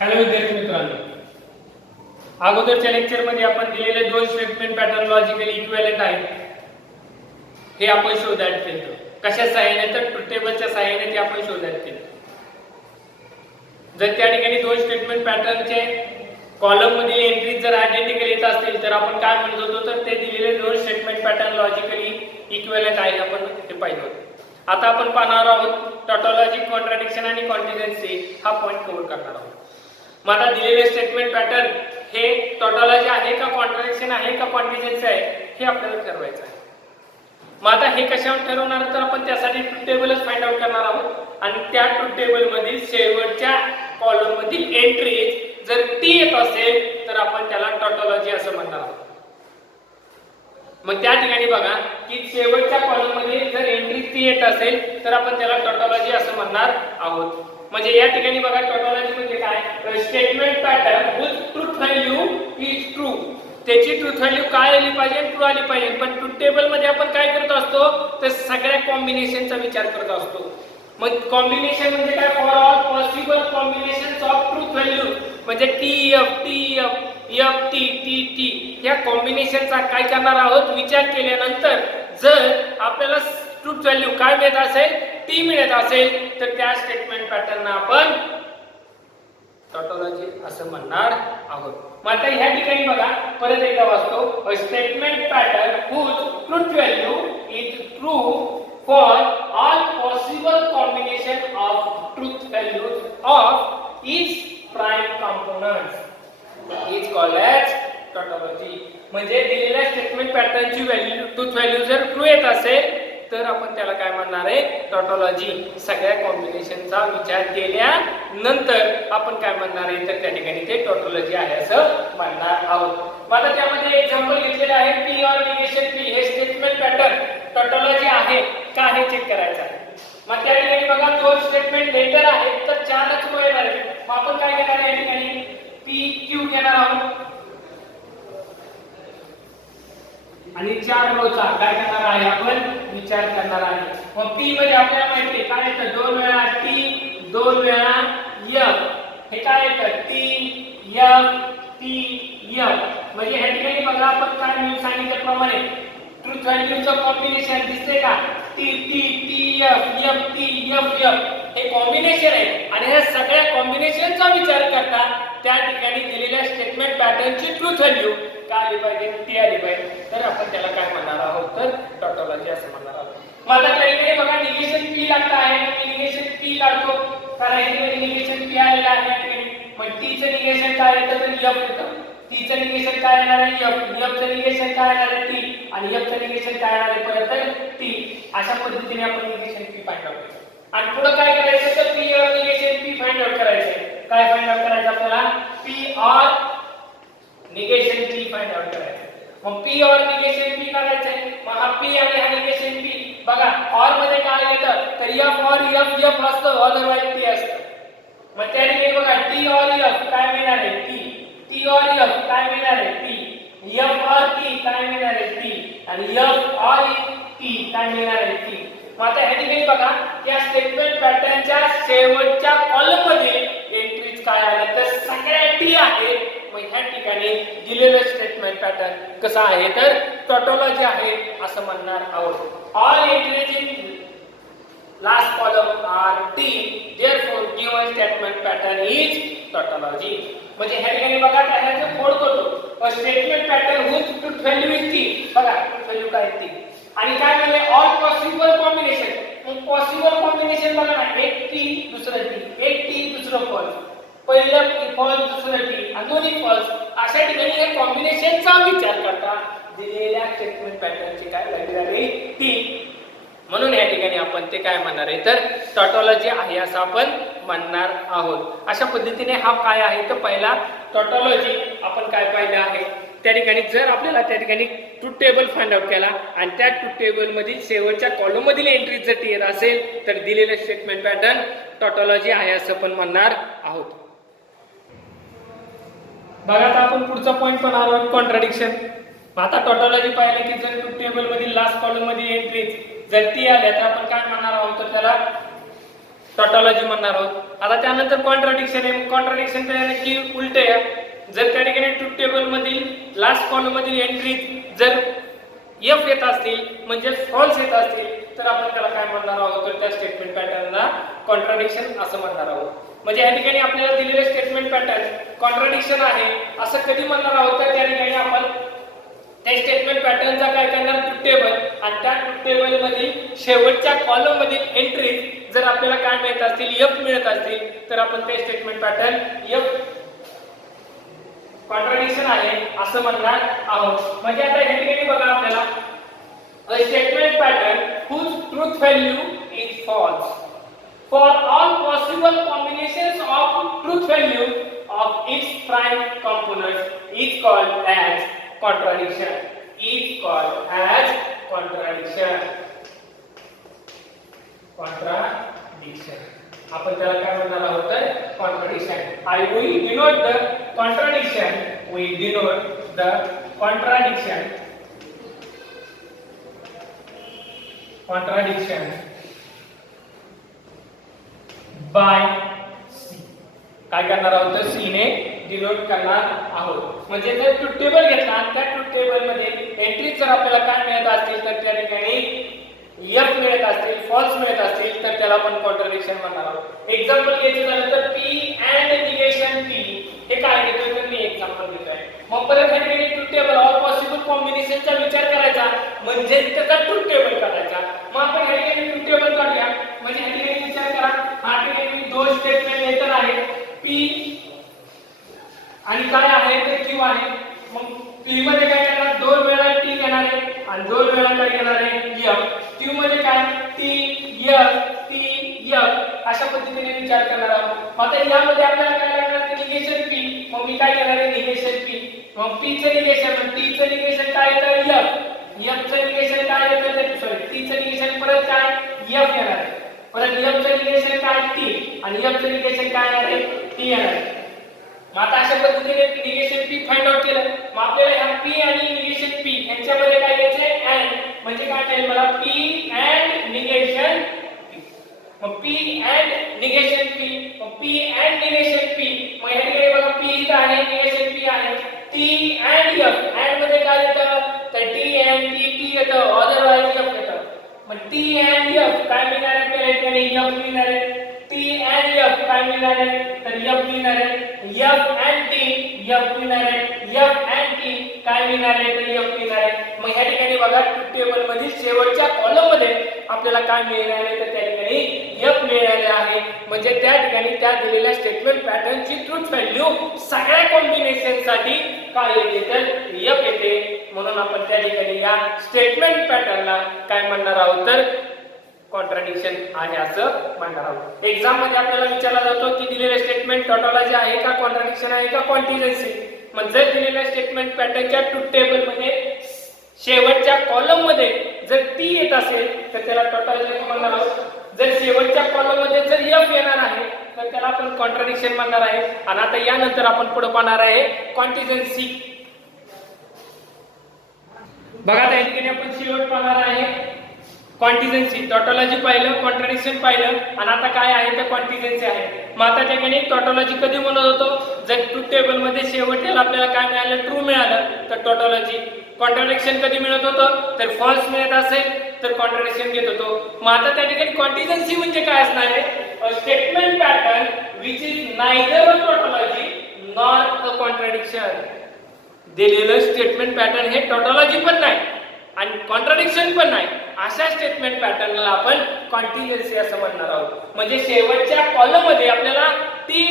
Hello विद्यार्थी मित्रांनो, अगोदरच्या लेक्चरमध्ये आपण दिलेले दोन स्टेटमेंट पॅटर्न लॉजिकली इक्विव्हॅलेंट आहेत हे आपण शोधायला केलं. कशा सहाय्याने? तर ट्रुथ टेबलच्या सहाय्याने ते आपण शोधायला केलं. जर त्या ठिकाणी दोन स्टेटमेंट पॅटर्नचे कॉलम मधील एंट्रीज जर आयडेंटिकल येत असतील तर आपण काय म्हणत होतो, तर ते दिलेले दोन स्टेटमेंट पॅटर्न लॉजिकली इक्विव्हॅलेंट आहे आपण ते पाहिलं होतं. आता आपण पाहणार आहोत टॉटॉलॉजी, कॉन्ट्राडिक्शन आणि कॉन्टिन्युएन्सी हा पॉईंट कव्हर करणार आहोत. मग आता दिलेले स्टेटमेंट पॅटर्न हे टॉटॉलॉजी आहे का, कॉन्ट्राडिक्शन आहे का, कॉन्टिन्युएन्सी आहे हे आपल्याला ठरवायचं आहे. मग आता हे कशावर ठरवणार, तर आपण त्यासाठी ट्रुथ टेबलच फाइंड आउट करणार आहोत आणि त्या ट्रुथ टेबल मधील शेवटच्या कॉलम मधील एंट्रीज जर टी येत असेल तर आपण त्याला टॉटॉलॉजी असं म्हणणार आहोत. मग त्या ठिकाणी बघा की शेवटच्या कॉलम मध्ये जर एंट्री टी येत असेल तर आपण त्याला टॉटॉलॉजी असं म्हणणार आहोत. म्हणजे या ठिकाणी बघा टॉटॉलॉजी म्हणजे काय, statement pattern whose truth value is true. त्याची ट्रुथ व्हॅल्यू काय आली पाहिजे, ट्रू आली पाहिजे. पण ट्रुथ टेबल मध्ये आपण काय करत असतो, तर सगळ्या कॉम्बिनेशनचा विचार करत असतो. मग कॉम्बिनेशन म्हणजे काय, for all possible combinations of truth value म्हणजे T F T F F T T T या कॉम्बिनेशनचा काय करणार आहोत, विचार केल्यानंतर जर आपल्याला ट्रुथ व्हॅल्यू काय मिळत असेल, टी मिळत असेल तर त्या स्टेटमेंट पॅटर्नला आपण टॉटॉलॉजी असं म्हणणार आहोत. मग आता ह्या ठिकाणी बघा परत एकदा वाचतो, a statement pattern whose truth value is true for all possible combination of truth values of each prime components is called as tautology. म्हणजे दिलेल्या स्टेटमेंट पॅटर्नची व्हॅल्यू, ट्रुथ व्हॅल्यू जर ट्रू येत असेल तर आपण त्याला काय म्हणणार आहे, टॉटॉलॉजी. सगळ्या कॉम्बिनेशनचा विचार केल्यानंतर आपण काय म्हणणार आहे, तर त्या ठिकाणी ते टॉटॉलॉजी आहे असं म्हणणार आहोत. मग आता त्यामध्ये एक्झाम्पल घेतलेले आहे पी ऑर निगेशन पी. हे स्टेटमेंट पॅटर्न टॉटॉलॉजी आहे का हे चेक करायचं आहे. मग त्या ठिकाणी बघा दोन स्टेटमेंट लेटर आहेत तर चारच रो येणार आहे. मग आपण काय घेणार आहे, या ठिकाणी पी क्यू घेणार आहोत आणि चार रोचा काय करणार आहे, आपण विचार करणार आहे. मग पी मध्ये आपल्याला माहिती आहे काय येतं, दोन वेळा टी दोन वेळा एफ. हे काय येतं, टी एफ टी एफ. म्हणजे ह्या ठिकाणी बघा आपण काय मी सांगितल्याप्रमाणे ट्रुथ व्हॅल्यूचं कॉम्बिनेशन दिसते का, T T T F F T F F हे कॉम्बिनेशन आहे. आणि ह्या सगळ्या कॉम्बिनेशनचा विचार करता त्या ठिकाणी दिलेल्या स्टेटमेंट पॅटर्नची ट्रुथ व्हॅल्यू काय आली पाहिजे, टी आली पाहिजे. तर आपण त्याला काय म्हणणार आहोत, तर टॉटॉलॉजी असं म्हणणार आहोत. मग आता काही बघा निगेशन पी लागतं आहे, मग निगेशन पी काढतो कारण हे निगेशन पी आलेलं आहे. मग टी चं निगेशन काय येतं, तर एफ येतं. टी चं निगेशन काय येणार आहे, एफ. एफ चं निगेशन काय येणार आहे, टी. आणि एफ चं निगेशन काय येणार आहे, परत टी. अशा पद्धतीने आपण निगेशन पी फाइंड आउट करायचं. आणि पुढे काय करायचं, तर पी और निगेशन पी फाइंड आउट करायचं. काय फाइंड आउट करायचं आपल्याला, पी और निगेशन पी फाइंड आउट करायचं. मग पी और निगेशन पी करायचंय. मग हा पी आणि हा निगेशन पी बघा और मध्ये काय येतं, तर एफ और एफ एफ असतं, अदरवाइज टी असतं. मग त्या ठिकाणी बघा टी और एफ काय मिळणार आहे, टी. टी और एफ काय मिळणार आहे, टी. एफ और टी काय मिळणार आहे, टी. आणि एफ और टी काय मिळणार आहे, टी. मग आता ह्या ठिकाणी बघा या स्टेटमेंट पॅटर्नच्या शेवटच्या कॉलम मध्ये एंट्रीज काय आल्या, तर सगळ्या टी आहेत. मग ह्या ठिकाणी दिलेलं स्टेटमेंट पॅटर्न कसं आहे, तर टॉटॉलॉजी आहे असं म्हणणार आहोत. All entries in last column are T, therefore given statement pattern is tautology. म्हणजे ह्या ठिकाणी बघा त्याचे कोड करतो, a statement pattern whose truth value is T. बघा ट्रुथ व्हॅल्यू काय टी. आणि काय म्हणजे ऑल पॉसिबल कॉम्बिनेशन. मग पॉसिबल कॉम्बिनेशन बघा ना, एक टी दुसरं टी, एक टी दुसरं फॉल्स, पहिलं फॉल्स दुसरं टी आणि दोन्ही फॉल्स. अशा ठिकाणी हे कॉम्बिनेशनचा विचार करता दिलेल्या स्टेटमेंट पॅटर्नची काय व्हॅल्यू आली, टी. म्हणून या ठिकाणी आपण ते काय म्हणणार आहे, तर टॉटॉलॉजी आहे असं आपण म्हणणार आहोत. अशा पद्धतीने हा काय आहे, तर पहिला टॉटॉलॉजी आपण काय पाहिलं आहे. त्या ठिकाणी जर आपल्याला त्या ठिकाणी ट्रुथ टेबल फाइंड आउट केला आणि त्या ट्रुथ टेबल मधील शेवटच्या कॉलम मधील एंट्री जर टी येत असेल तर दिलेलं स्टेटमेंट पॅटर्न टॉटॉलॉजी आहे असं पण म्हणणार आहोत. बघा आता आपण पुढचा पॉईंट पण आहोत, कॉन्ट्राडिक्शन. आता टॉटॉलॉजी पाहिलं की जर ट्रुथ टेबल मधील लास्ट कॉलम मधील एंट्रीज जर टी आल्या तर आपण काय म्हणणार आहोत, तर त्याला टॉटॉलॉजी म्हणणार आहोत. आता त्यानंतर कॉन्ट्राडिक्शन आहे. कॉन्ट्राडिक्शन काय नक्की उलट आहे. जर त्या ठिकाणी ट्रुथ टेबल मधील लास्ट कॉलम मधील एंट्री जर एफ येत असतील म्हणजे फॉल्स येत असतील तर आपण त्याला काय म्हणणार आहोत तर त्या स्टेटमेंट पॅटर्नला कॉन्ट्राडिक्शन असं म्हणणार आहोत. म्हणजे या ठिकाणी आपल्याला दिलेले स्टेटमेंट पॅटर्न कॉन्ट्राडिक्शन आहे असं कधी म्हणणार आहोत तर त्या ठिकाणी आपण त्या स्टेटमेंट पॅटर्नचा काय करणार ट्रुथ टेबल आणि त्या ट्रुथ टेबल मधील शेवटच्या कॉलम मधील एंट्रीज जर आपल्याला काय मिळत असतील एफ मिळत असतील तर आपण ते स्टेटमेंट पॅटर्न एफ कॉन्ट्राडिक्शन आहे असं म्हणणार आहोत. म्हणजे आता या ठिकाणी बघा आपल्याला a statement pattern whose truth value is false for all possible combinations of truth value of its prime components is called as contradiction. Is called as contradiction. Contradiction. आपण त्याला काय म्हणणार आहोत तर contradiction. I will denote the contradiction. We denote the contradiction. Contradiction by C. काय करणार आहोत तर C ने डिनोट करणार आहोत. म्हणजे जर ट्रुथ टेबल घेतला आणि त्या ट्रुथ टेबल मध्ये एंट्री जर आपल्याला काय मिळत असतील तर त्या ठिकाणी एफ मिळत असतील फॉल्स मिळत असतील तर त्याला आपण कॉन्ट्राडिक्शन म्हणणार आहोत. एक्झाम्पल घ्यायचं झालं तर P अँड निगेशन P हे काय घेतोय तर मी एक्झाम्पल घेतोय. मग परत या ठिकाणी ट्रुथ टेबल ऑल पॉसिबल कॉम्बिनेशनचा विचार करायचा म्हणजे त्याचा ट्रुथ टेबल करायचा. मग आपण या ठिकाणी ट्रुथ टेबल काढूया. म्हणजे या ठिकाणी विचार करा हा ठिकाणी दोन स्टेटमेंट लेटर आहेत P आणि काय आहे तर Q आहे. मग P मध्ये काय करणार दोन वेळा T घेणार आहे आणि दोन वेळा काय घेणार आहे F. Q मध्ये काय T F T F अशा पद्धतीने विचार करणार आहोत. आता यामध्ये आपल्याला काय लागणार ते निगेशन P. मग मी काय करणार आहे निगेशन P. मग P चं निगेशन म्हणजे T चं निगेशन काय तर F. F चं निगेशन काय येतं सॉरी T चं निगेशन परत काय F येणार आहे. परत F चं निगेशन काय T आणि F चं निगेशन काय येणार आहे T येणार आहे. मग आता अशा पद्धतीने निगेशन P फाइंड आउट केलं. मग आपल्याला ह्या P आणि निगेशन P यांच्यामध्ये काय घ्यायचंय अँड म्हणजे काय मिळेल मला P अँड निगेशन P. मग P अँड निगेशन P मग P अँड निगेशन P. मग या ठिकाणी बघा P इथं आहे निगेशन P आहे. T अँड F अँड मध्ये काय येतं तर T अँड T येतं अदरवाइज F येतं. मग T अँड F काय मिळणार आहे त्या ठिकाणी F मिळणार आहे. T अँड F काय मिळणार आहे तर F मिळणार आहे. F अँड T F मिळणार आहे. F अँड T काय मिळणार आहे तर F मिळणार आहे. मग ह्या ठिकाणी बघा ट्रुथ टेबल मधील शेवटच्या कॉलम मध्ये आपल्याला काय मिळणार आहे तर त्या ठिकाणी F मिळाले आहे. म्हणजे त्या ठिकाणी त्या दिलेल्या स्टेटमेंट पॅटर्नची ट्रुथ व्हॅल्यू सगळ्या कॉम्बिनेशन साठी काय येते तर F येते. म्हणून आपण त्या ठिकाणी या स्टेटमेंट पॅटर्नला काय म्हणणार आहोत तर कॉन्ट्राडिक्शन आहे असं म्हणणार आहोत. एक्झाम मध्ये आपल्याला विचारला जातो की दिलेले स्टेटमेंट टॉटॉलॉजी आहे का कॉन्ट्राडिक्शन आहे का कॉन्टिन्युएन्सी. म्हणजे दिलेल्या स्टेटमेंट पॅटर्नच्या ट्रुथ टेबल मध्ये शेवटच्या कॉलम मध्ये जर T येत असेल तर त्याला टॉटॉलॉजी म्हणणार आहोत. जर शेवटच्या कॉलम मध्ये जर F येणार आहे तर त्याला आपण कॉन्ट्राडिक्शन म्हणणार आहे. आणि आता यानंतर आपण पुढे पाहणार आहे कॉन्टिन्युएन्सी. बघा त्या ठिकाणी आपण शेवट पाहणार आहे कॉन्टिन्युएन्सी. टॉटॉलॉजी पाहिलं कॉन्ट्राडिक्शन पाहिलं आणि आता काय आहे तर कॉन्टिन्युएन्सी आहे. मग आता त्या ठिकाणी टॉटॉलॉजी कधी म्हणत होतो जर ट्रुथ टेबल मध्ये शेवटला आपल्याला काय मिळालं ट्रू मिळालं तर टॉटॉलॉजी. कॉन्ट्राडिक्शन कधी मिळत होतं तर फॉल्स मिळत असेल तर कॉन्ट्राडिक्शन घेत होतो. मग आता त्या ठिकाणी कॉन्टिन्युएन्सी म्हणजे काय असणार आहे अ statement pattern which is neither a tautology nor a contradiction. दिलेलं स्टेटमेंट पॅटर्न हे टॉटॉलॉजी पण नाही आणि कॉन्ट्राडिक्शन पण नाही अशा स्टेटमेंट पॅटर्नला आपण कॉन्टिन्युएन्सी असं म्हणणार आहोत. म्हणजे शेवटच्या कॉलम मध्ये आपल्याला T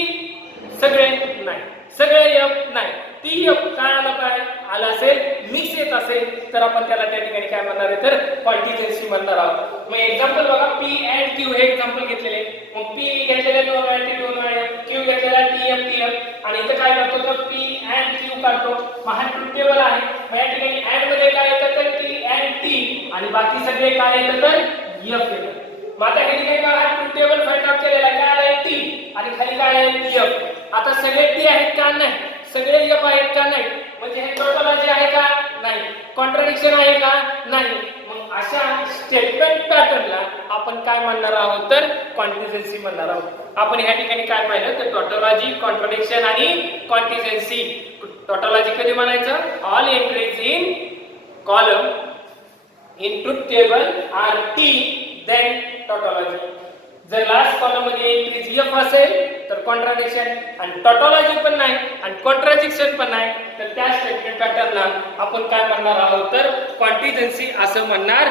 सगळे नाही सगळे F नाही T F काय आलं काय आलं असेल मिक्स येत असेल तर आपण त्याला त्या ठिकाणी काय म्हणणार आहे तर कॉन्टिन्युएन्सी म्हणणार आहोत. मग एक्झाम्पल बघा P अँड Q हे एक्झाम्पल घेतलेले. मग P घेतलेले दोन वेळा T दोन वेळा Q घेतलेला TF TF आणि इथं काय करतो तर P अँड Q काढतो. मग हा ट्रुथ टेबल आहे. मग या ठिकाणी अँड मध्ये काय येतं तर T अँड T आणि बाकी सगळे काय येतं तर F येतं. मग आता हे ठिकाणी हा ट्रुथ टेबल फाइंड आउट केलेला काय आहे T आणि खाली काय आहे F. आता सगळे T आहेत का नाही सगळे F आहेत का नाही म्हणजे हे टॉटॉलॉजी आहे का नाही कॉन्ट्राडिक्शन आहे का नाही. मग अशा स्टेटमेंट पॅटर्नला आपण काय म्हणणार आहोत तर कॉन्टिजेन्सी म्हणणार आहोत. आपण ह्या ठिकाणी काय पाहिलं तर टॉटोलॉजी, कॉन्ट्राडिक्शन आणि कॉन्टिजेन्सी. टॉटोलॉजी कधी म्हणायचं? All entries in column in truth table are T then tautology. जर लास्ट कॉलम मध्ये एंट्रीज एफ असेल तर कॉन्ट्राडिक्शन, आणि टॉटोलॉजी पण नाही आणि कॉन्ट्राडिक्शन पण नाही तर त्या स्टेटमेंट पॅटर्नला आपण काय म्हणणार आहोत तर कॉन्टिजेन्सी असं म्हणणार